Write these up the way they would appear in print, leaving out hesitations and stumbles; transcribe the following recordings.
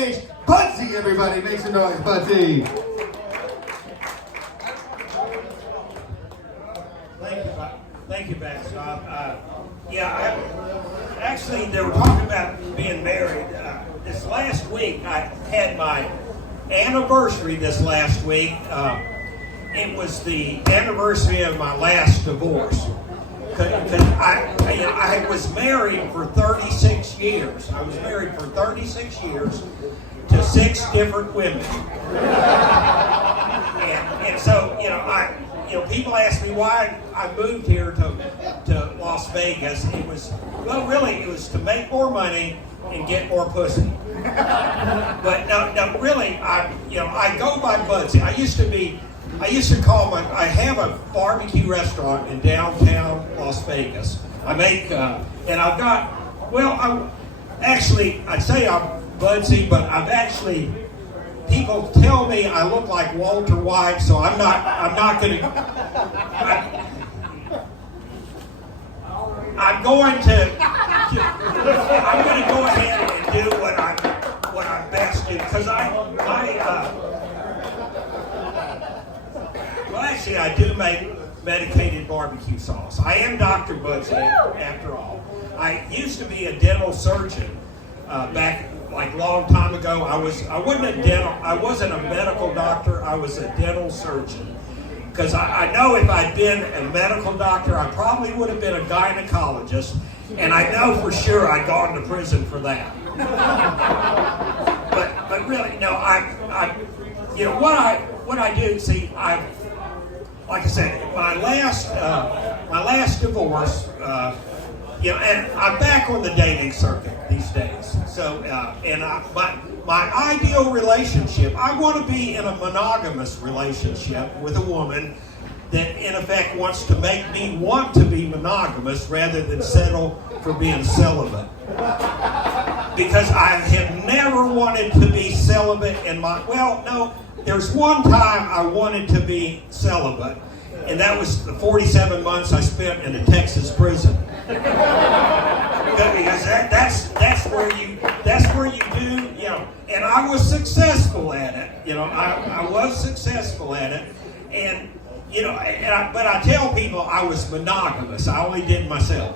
Budsy, everybody, make some noise, Budsy. Thank you, Backstop. Actually, they were talking about being married. This last week, I had my anniversary this last week. It was the anniversary of my last divorce. Because I was married for 36 years. I was married for 36 years to 6 different women. And so, people ask me why I moved here to Las Vegas. It was to make more money and get more pussy. But no, really, I go by Budsy. I have a barbecue restaurant in downtown Las Vegas. I make, and I've got, I'd say I'm Budsy, but people tell me I look like Walter White, so I'm not going to go ahead and do what I'm best do, because I do make medicated barbecue sauce. I am Dr. Budsy, after all. I used to be a dental surgeon back like a long time ago. I wasn't a medical doctor, I was a dental surgeon. Because I know if I'd been a medical doctor, I probably would have been a gynecologist, and I know for sure I'd gone to prison for that. but really, no, what I do, see, like I said, my last divorce, and I'm back on the dating circuit these days. So, my ideal relationship, I want to be in a monogamous relationship with a woman that, in effect, wants to make me want to be monogamous rather than settle for being celibate. Because I have never wanted to be celibate there's one time I wanted to be celibate, and that was the 47 months I spent in a Texas prison. Because that's where you do, and I was successful at it. I was successful at it, but I tell people I was monogamous. I only did myself,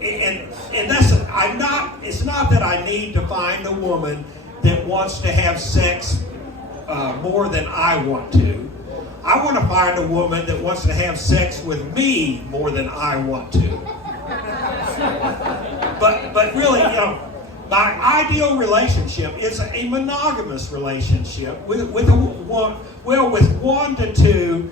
and it's not that I need to find a woman that wants to have sex more than I want to. I want to find a woman that wants to have sex with me more than I want to. But really, my ideal relationship is a monogamous relationship with 1 to 2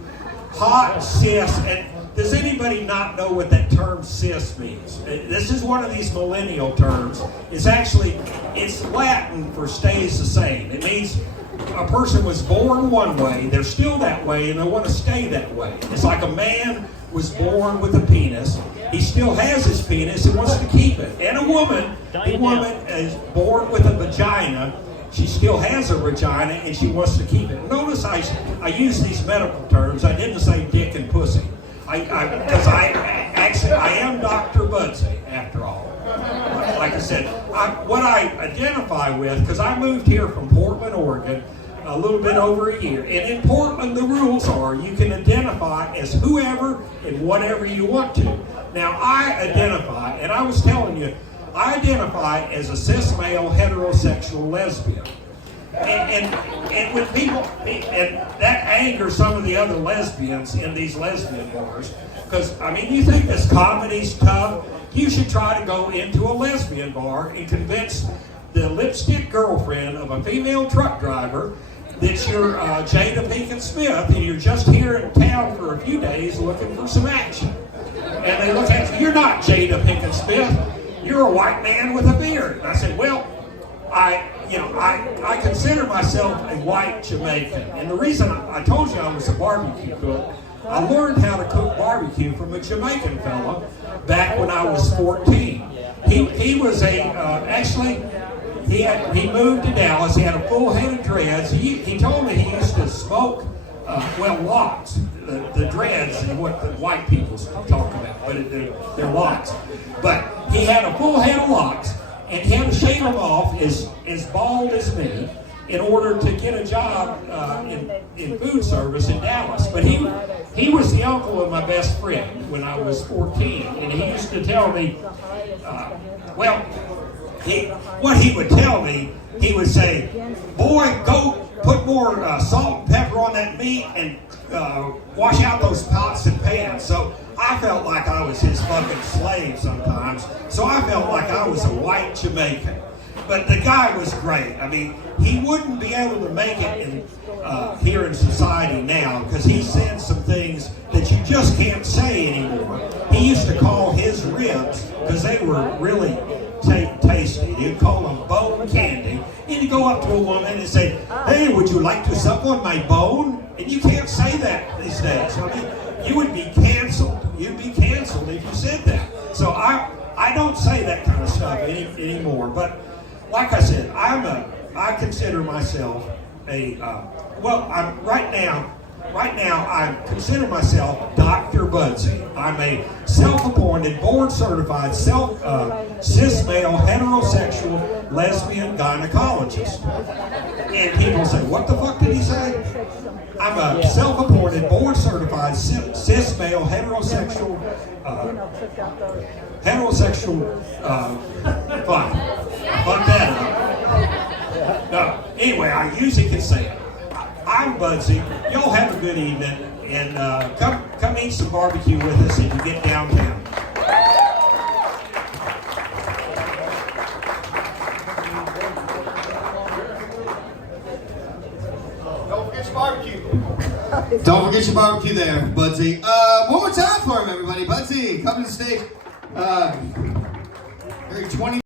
hot cis. And does anybody not know what that term cis means? This is one of these millennial terms. It's Latin for stays the same. It means a person was born one way, they're still that way, and they want to stay that way. It's like a man was born with a penis. He still has his penis and wants to keep it. And a woman is born with a vagina. She still has a vagina and she wants to keep it. Notice I use these medical terms. I didn't say dick and pussy. Because I am Dr. Budsy, after all. Like I said, what I identify with, because I moved here from Portland, Oregon, a little bit over a year. And in Portland, the rules are you can identify as whoever and whatever you want to. Now, I identify, and I was telling you, I identify as a cis male heterosexual lesbian. And when people, and that angers some of the other lesbians in these lesbian bars, because, you think this comedy's tough? You should try to go into a lesbian bar and convince the lipstick girlfriend of a female truck driver that you're Jada Pinkett Smith and you're just here in town for a few days looking for some action. And they look at you, you're not Jada Pinkett Smith, you're a white man with a beard. And I said, well, I consider myself a white Jamaican. And the reason I told you I was a barbecue cook, I learned how to cook barbecue from a Jamaican fella back when I was 14. He was he moved to Dallas. He had a full head of dreads. He told me he used to smoke, locks. The dreads and what the white people talk about, but they're locks. But he had a full head of locks, and he had to shave him off as bald as me in order to get a job in food service in Dallas. But he was the uncle of my best friend when I was 14, and he used to tell me, what he would tell me, he would say, "Boy, go put more salt and pepper on that meat and wash out those pots and pans." So I felt like I was his fucking slave sometimes. So I felt like I was a white Jamaican. But the guy was great. I mean, he wouldn't be able to make it here in society now because he said some things that you just can't say anymore. He used to call his ribs, because they were really tasty, he'd call them bone candy. He'd go up to a woman and say, "Hey, would you like to suck on my bone?" And you can't say that these days. I mean, you would be canceled. You'd be canceled if you said that. So I don't say that kind of stuff anymore. But like I said, I consider myself right now I consider myself Dr. Budsy. I'm a self-appointed, board-certified, cis male, heterosexual, lesbian gynecologist. And people say, "What the fuck did he say?" I'm a self-appointed, board-certified, cis male, heterosexual, fine. I fucked that up. No, anyway, I usually can say it. I'm Budsy. Y'all have a good evening, and come eat some barbecue with us if you get downtown. Don't forget your barbecue. Don't forget your barbecue there, Budsy. One more time for him, everybody. Budsy, come to the stage. 20